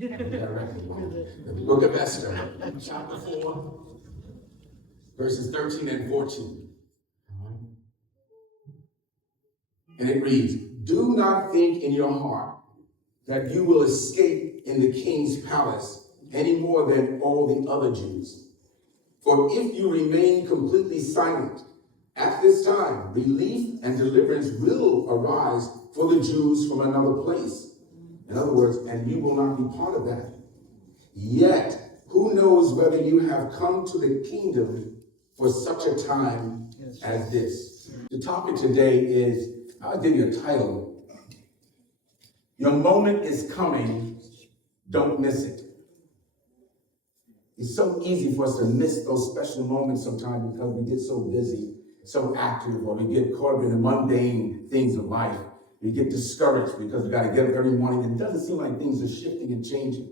The book of Esther, chapter 4, verses 13 and 14. And it reads, "Do not think in your heart that you will escape in the king's palace any more than all the other Jews. For if you remain completely silent at this time, relief and deliverance will arise for the Jews from another place." In other words, and you will not be part of that. "Yet, who knows whether you have come to the kingdom for such a time as this?" The topic today is, I'll give you a title. Your moment is coming, don't miss it. It's so easy for us to miss those special moments sometimes because we get so busy, so active, or we get caught up in the mundane things of life. We get discouraged because we got to get up every morning. It doesn't seem like things are shifting and changing.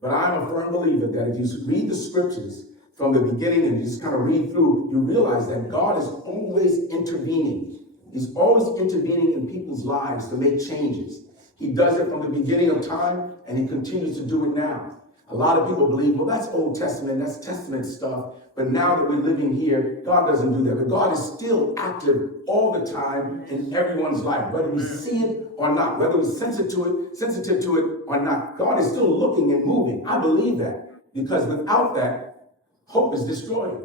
But I'm a firm believer that if you read the scriptures from the beginning and you just kind of read through, you realize that God is always intervening. He's always intervening in people's lives to make changes. He does it from the beginning of time, and he continues to do it now. A lot of people believe, well, that's Old Testament, that's Testament stuff. But now that we're living here, God doesn't do that. But God is still active all the time in everyone's life, whether we see it or not, whether we're sensitive to it or not. God is still looking and moving. I believe that, because without that, hope is destroyed.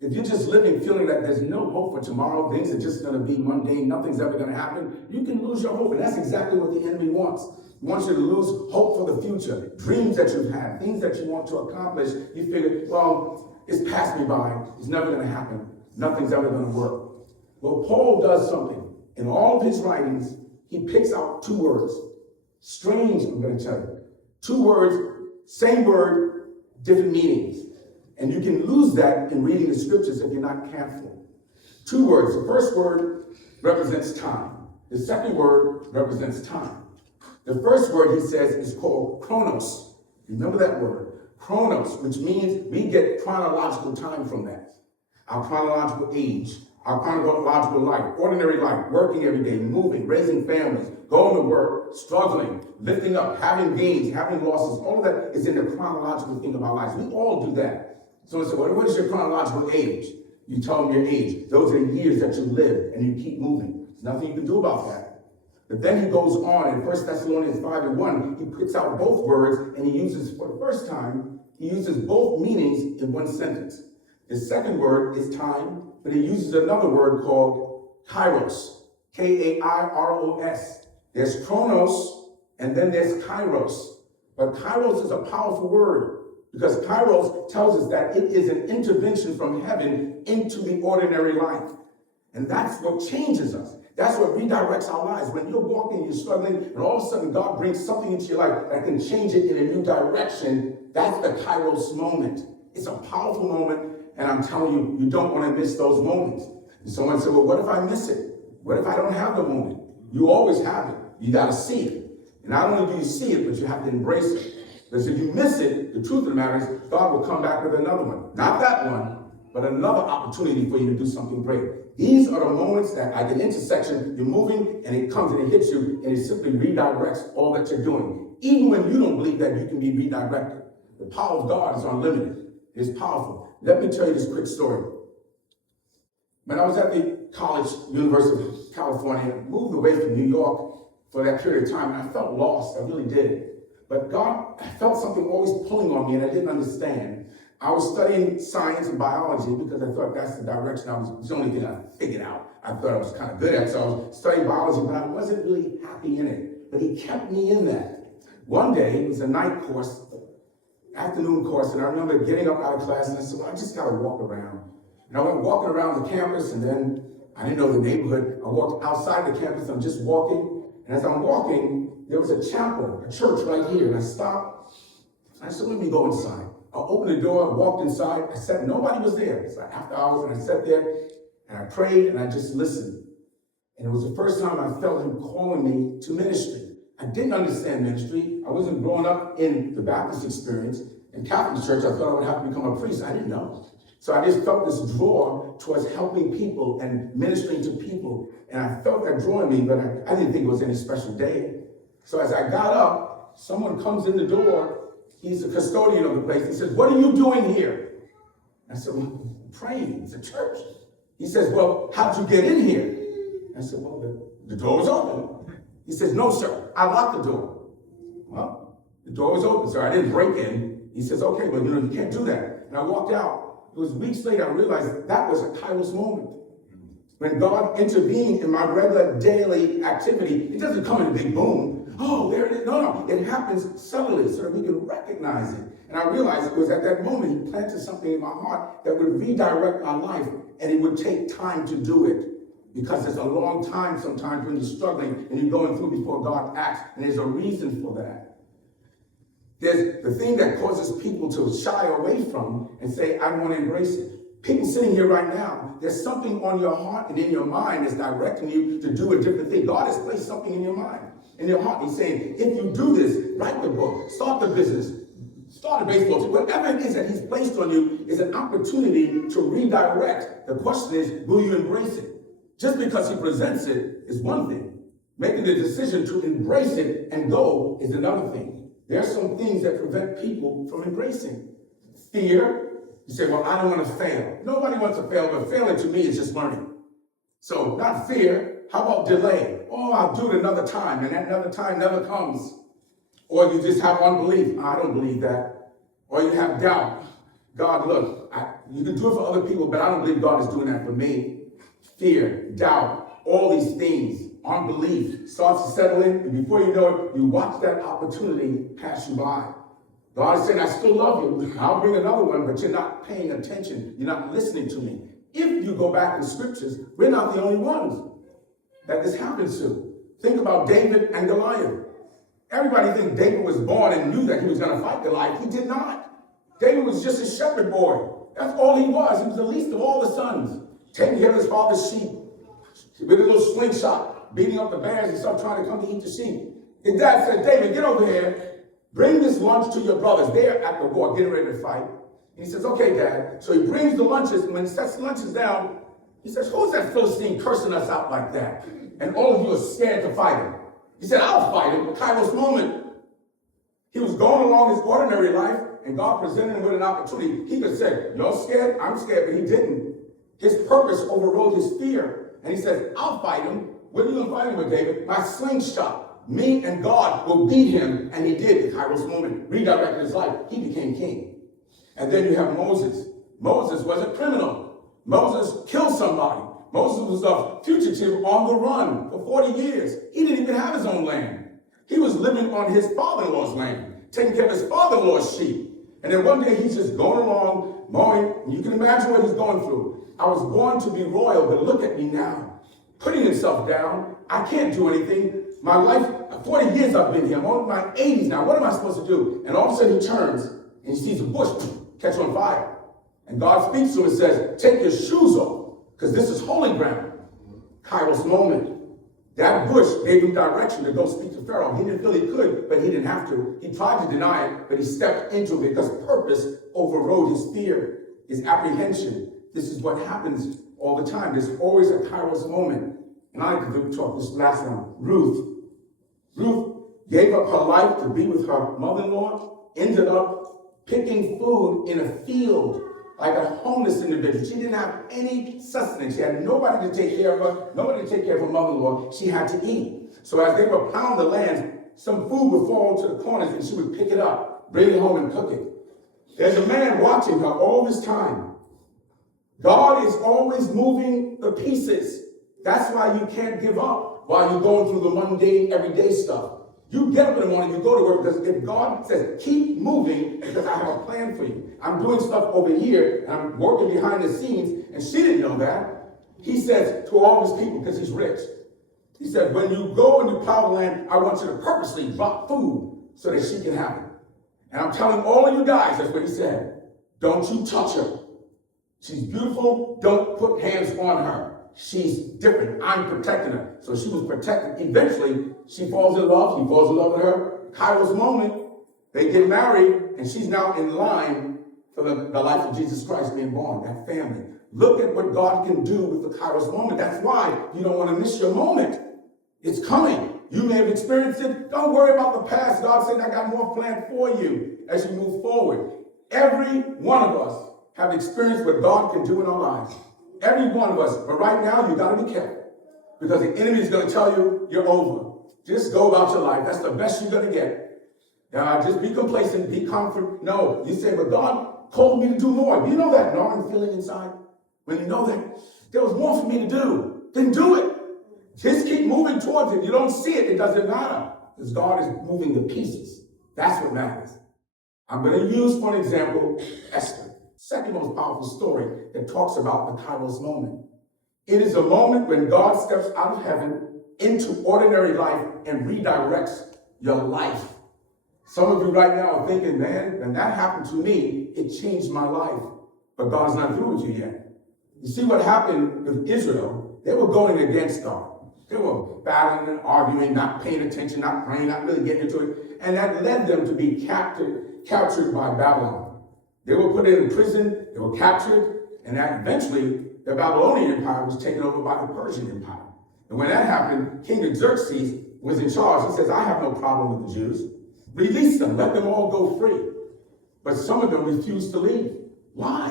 If you're just living feeling that there's no hope for tomorrow, things are just going to be mundane, nothing's ever going to happen, you can lose your hope. And that's exactly what the enemy wants. He wants you to lose hope for the future, dreams that you've had, things that you want to accomplish. You figure, well, it's passed me by, it's never going to happen, nothing's ever going to work. Well, Paul does something. In all of his writings, he picks out two words. Strange, I'm going to tell you. Two words, same word, different meanings. And you can lose that in reading the scriptures if you're not careful. Two words. The first word represents time. The second word represents time. The first word, he says, is called chronos. Remember that word, chronos, which means we get chronological time from that. Our chronological age, our chronological life, ordinary life, working every day, moving, raising families, going to work, struggling, lifting up, having gains, having losses. All of that is in the chronological thing of our lives. We all do that. Someone said, well, what is your chronological age? You tell them your age. Those are the years that you live, and you keep moving. There's nothing you can do about that. But then he goes on in 1 Thessalonians 5:1, he picks out both words, and he uses, for the first time, he uses both meanings in one sentence. The second word is time, but he uses another word called Kairos, K-A-I-R-O-S. There's chronos, and then there's Kairos. But Kairos is a powerful word, because Kairos tells us that it is an intervention from heaven into the ordinary life. And that's what changes us. That's what redirects our lives. When you're walking, you're struggling, and all of a sudden God brings something into your life that can change it in a new direction. That's the Kairos moment. It's a powerful moment, and I'm telling you, you don't want to miss those moments. And someone said, well, what if I miss it? What if I don't have the moment? You always have it. You got to see it. And not only do you see it, but you have to embrace it. Because if you miss it, the truth of the matter is, God will come back with another one. Not that one, but another opportunity for you to do something great. These are the moments that at the intersection, you're moving and it comes and it hits you and it simply redirects all that you're doing. Even when you don't believe that you can be redirected. The power of God is unlimited. It's powerful. Let me tell you this quick story. When I was at the college, University of California, I moved away from New York for that period of time, and I felt lost. I really did. But God, I felt something always pulling on me, and I didn't understand. I was studying science and biology because I thought that's the direction it was the only thing I figured out. I thought I was kind of good at it, so I was studying biology, but I wasn't really happy in it. But he kept me in that. One day, it was a night course, afternoon course, and I remember getting up out of class, and I said, well, I just got to walk around. And I went walking around the campus, and then I didn't know the neighborhood. I walked outside the campus, I'm just walking, and as I'm walking, there was a chapel, a church right here, and I stopped. I said, let me go inside. I opened the door, I walked inside, I sat, nobody was there. It's like after hours, and I sat there, and I prayed, and I just listened. And it was the first time I felt him calling me to ministry. I didn't understand ministry. I wasn't growing up in the Baptist experience. In Catholic church, I thought I would have to become a priest. I didn't know. So I just felt this draw towards helping people and ministering to people. And I felt that drawing me, but I didn't think it was any special day. So as I got up, someone comes in the door, He's the custodian of the place. He says, what are you doing here? I said, well, praying. It's a church. He says, well, how'd you get in here? I said, well, the door was open. He says, no, sir, I locked the door. Well, the door was open, sir. I didn't break in. He says, okay, well, you can't do that. And I walked out. It was weeks later, I realized that was a Kairos moment. When God intervened in my regular daily activity, it doesn't come in a big boom. Oh, there it is. No. It happens subtly so that we can recognize it. And I realized it was at that moment he planted something in my heart that would redirect my life, and it would take time to do it. Because it's a long time sometimes when you're struggling and you're going through before God acts, and there's a reason for that. There's the thing that causes people to shy away from and say, I want to embrace it. People sitting here right now, there's something on your heart and in your mind that's directing you to do a different thing. God has placed something in your mind, in your heart. He's saying, if you do this, write the book, start the business, start a baseball team. Whatever it is that he's placed on you is an opportunity to redirect. The question is, will you embrace it? Just because he presents it is one thing. Making the decision to embrace it and go is another thing. There are some things that prevent people from embracing. Fear. You say, well, I don't want to fail. Nobody wants to fail, but failing to me is just learning. So not fear. How about delay? Oh, I'll do it another time, and that another time never comes. Or you just have unbelief. I don't believe that. Or you have doubt. God, look, you can do it for other people, but I don't believe God is doing that for me. Fear, doubt, all these things, unbelief starts to settle in, and before you know it, you watch that opportunity pass you by. God is saying, I still love you. I'll bring another one, but you're not paying attention. You're not listening to me. If you go back in the scriptures, we're not the only ones that this happens to. Think about David and Goliath. Everybody thinks David was born and knew that he was going to fight Goliath. He did not. David was just a shepherd boy. That's all he was. He was the least of all the sons. Taking care of his father's sheep with a little slingshot, beating up the bears and stuff, trying to come to eat the sheep. His dad said, David, get over here. Bring this lunch to your brothers. They're at the war, getting ready to fight. And he says, okay, Dad. So he brings the lunches, and when he sets the lunches down, he says, who's that Philistine cursing us out like that? And all of you are scared to fight him. He said, I'll fight him. The Kairos moment. He was going along his ordinary life, and God presented him with an opportunity. He could say, you're scared? I'm scared, but he didn't. His purpose overrode his fear. And he says, I'll fight him. What are you going to fight him with, David? My slingshot. Me and God will beat him. And he did. The Kairos moment redirected his life. He became king. And then you have Moses. Moses was a criminal. Moses killed somebody. Moses was a fugitive on the run for 40 years. He didn't even have his own land. He was living on his father-in-law's land, taking care of his father-in-law's sheep. And then one day he's just going along, mowing. You can imagine what he's going through. I was born to be royal, but look at me now. Putting himself down. I can't do anything. My life, 40 years I've been here. I'm on my 80s now. What am I supposed to do? And all of a sudden he turns and he sees a bush catch on fire. And God speaks to him and says, take your shoes off, because this is holy ground. Kairos moment. That bush gave him direction to go speak to Pharaoh. He didn't feel he could, but he didn't have to. He tried to deny it, but he stepped into it because purpose overrode his fear, his apprehension. This is what happens all the time. There's always a Kairos moment. And I could talk this last one. Ruth. Ruth gave up her life to be with her mother-in-law, ended up picking food in a field like a homeless individual. She didn't have any sustenance. She had nobody to take care of her, nobody to take care of her mother-in-law. She had to eat. So as they were plowing the land, some food would fall to the corners and she would pick it up, bring it home and cook it. There's a man watching her all this time. God is always moving the pieces. That's why you can't give up while you're going through the mundane, everyday stuff. You get up in the morning, you go to work, because if God says, keep moving, because I have a plan for you. I'm doing stuff over here, and I'm working behind the scenes, and she didn't know that. He says to all his people, because he's rich, he said, when you go and you plow the land, I want you to purposely drop food so that she can have it. And I'm telling all of you guys, that's what he said, don't you touch her. She's beautiful, don't put hands on her. She's different. I'm protecting her. So she was protected. Eventually, she falls in love. He falls in love with her. Kairos moment. They get married, and she's now in line for the life of Jesus Christ being born, that family. Look at what God can do with the Kairos moment. That's why you don't want to miss your moment. It's coming. You may have experienced it. Don't worry about the past. God said, I got more planned for you as you move forward. Every one of us have experienced what God can do in our lives. Every one of us. But right now, you got to be careful. Because the enemy is going to tell you, you're over. Just go about your life. That's the best you're going to get. Just be complacent, be comfortable. No, you say, but God called me to do more. Do you know that gnawing feeling inside? When you know that there was more for me to do, then do it. Just keep moving towards it. You don't see it, it doesn't matter. Because God is moving the pieces. That's what matters. I'm going to use, for an example, Esther. Second most powerful story that talks about the Kairos moment. It is a moment when God steps out of heaven into ordinary life and redirects your life. Some of you right now are thinking, man, when that happened to me, it changed my life. But God's not through with you yet. You see what happened with Israel? They were going against God. They were battling and arguing, not paying attention, not praying, not really getting into it. And that led them to be captured by Babylon. They were put in prison, they were captured, and that eventually the Babylonian Empire was taken over by the Persian Empire. And when that happened, King Xerxes was in charge. He says, I have no problem with the Jews. Release them, let them all go free. But some of them refused to leave. Why?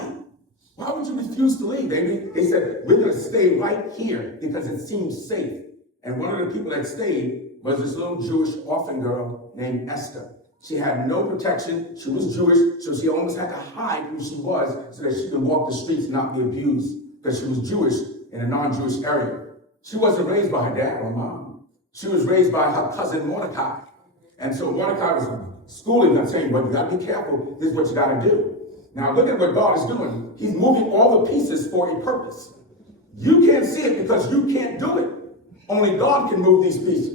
Why would you refuse to leave? They said, we're going to stay right here because it seems safe. And one of the people that stayed was this little Jewish orphan girl named Esther. She had no protection. She was Jewish, so she almost had to hide who she was so that she could walk the streets and not be abused because she was Jewish in a non-Jewish area. She wasn't raised by her dad or mom. She was raised by her cousin Mordecai. And so Mordecai was schooling her, saying, well, you got to be careful. This is what you got to do. Now look at what God is doing. He's moving all the pieces for a purpose. You can't see it because you can't do it. Only God can move these pieces.